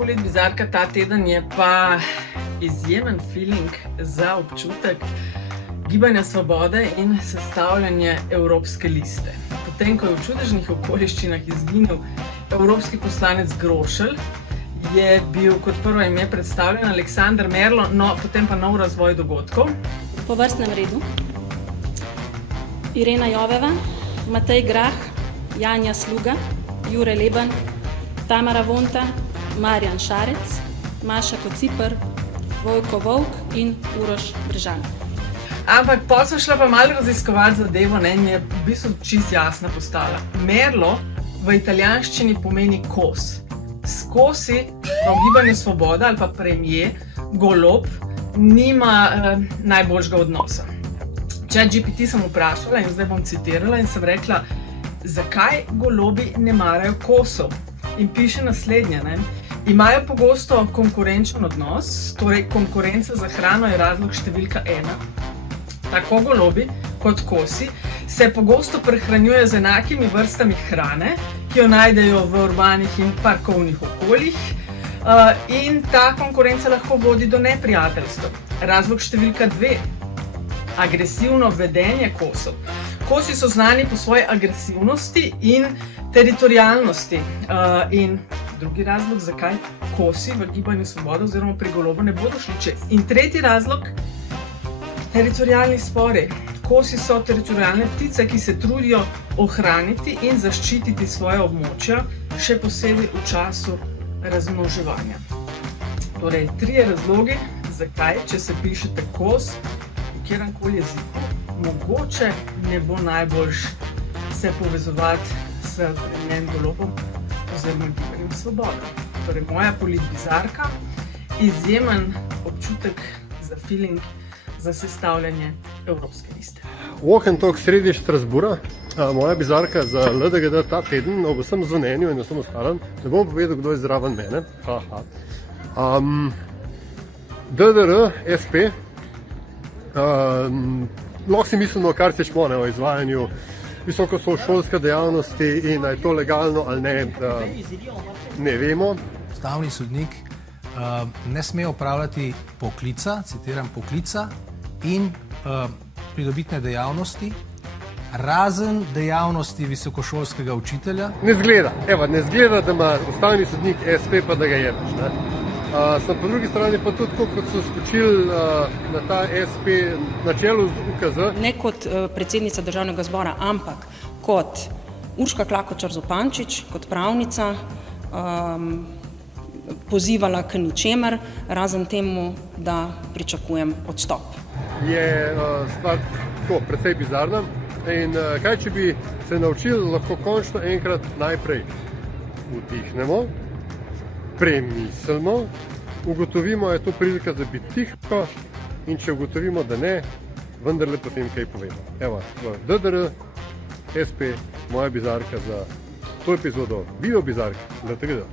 Polet bizarka ta teden je pa izjemen feeling za občutek Gibanja Svobode in sestavljanje Evropske liste. Potem, ko je v čudežnih okoliščinah izginil evropski poslanec Grošelj, je bil kot prvo ime predstavljen Aleksander Merlo, no potem pa nov razvoj dogodkov. Po vrstnem redu Irena Joveva, Matej Grah, Janja Sluga, Jure Leben, Tamara Vonta, Marjan Šarec, Maša Kociper, Vojko Volk in Uroš Brežan. Ampak potem sem šla pa malo raziskovati zadevo, in je v bistvu čisto jasna postala. Merlo v italijanščini pomeni kos. Skozi v Gibanju Svoboda ali pa premier Golob nima najboljšega odnosa. ChatGPT sem vprašala in zdaj bom citirala in sem rekla, zakaj golobi ne marajo kosov? In piše naslednje, imajo pogosto konkurenčen odnos, torej konkurenca za hrano je razlog številka 1. Tako golobi kot kosi se pogosto prehranjujejo z enakimi vrstami hrane, ki jo najdejo v urbanih in parkovnih okoljih, in ta konkurenca lahko vodi do neprijateljstev. Razlog številka 2. Agresivno vedenje kosov. Kosi so znani po svoji agresivnosti in teritorialnosti. In drugi razlog, zakaj kosi v Gibanju Svoboda oziroma pri Golobu ne bodo šli čez. In tretji razlog, teritorialni spori. Kosi so teritorialne ptice, ki se trudijo ohraniti in zaščititi svoje območja, še posebej v času razmnoževanja. Torej, 3 razlogi, zakaj, če se pišete kos v kjerkoli jeziku, mogoče ne bo najboljš se povezovati s premierjem Golobom oziroma Gibanjem Svoboda. Torej, moja polit bizarka, izjemen občutek za feeling za sestavljanje Evropske liste. Walk and talk sredi Strasbourga, moja bizarka za LDGD ta teden, ob vsem zvonjenju in vsem ostalem, ne bom povedal, kdo je zraven mene. DDR, SP, lahko si mislimo, kar se čmo, o izvajanju visokošolske dejavnosti in je to legalno ali ne, ne vemo. Ustavni sodnik ne sme opravljati poklica, citiram poklica, in pridobitne dejavnosti, razen dejavnosti visokošolskega učitelja. Ne zgleda, da ima ustavni sodnik SP, pa da ga jemeš. Sem po drugi strani pa tudi, kot so skočili na ta SP na čelu z UKZ. Ne kot predsednica Državnega zbora, ampak kot Urška Klakočar Zupančič, kot pravnica, pozivala k ničemer, razen temu, da pričakujem odstop. Je stvar precej bizarna in kaj, če bi se naučili, lahko končno enkrat najprej vdihnemo, premislimo, ugotovimo, je to prilika za biti tiho, in če ugotovimo, da ne, vendarle potem kaj povemo. Evo, DDR, SP, moja bizarka za to epizodo, video bizarka, LTGD.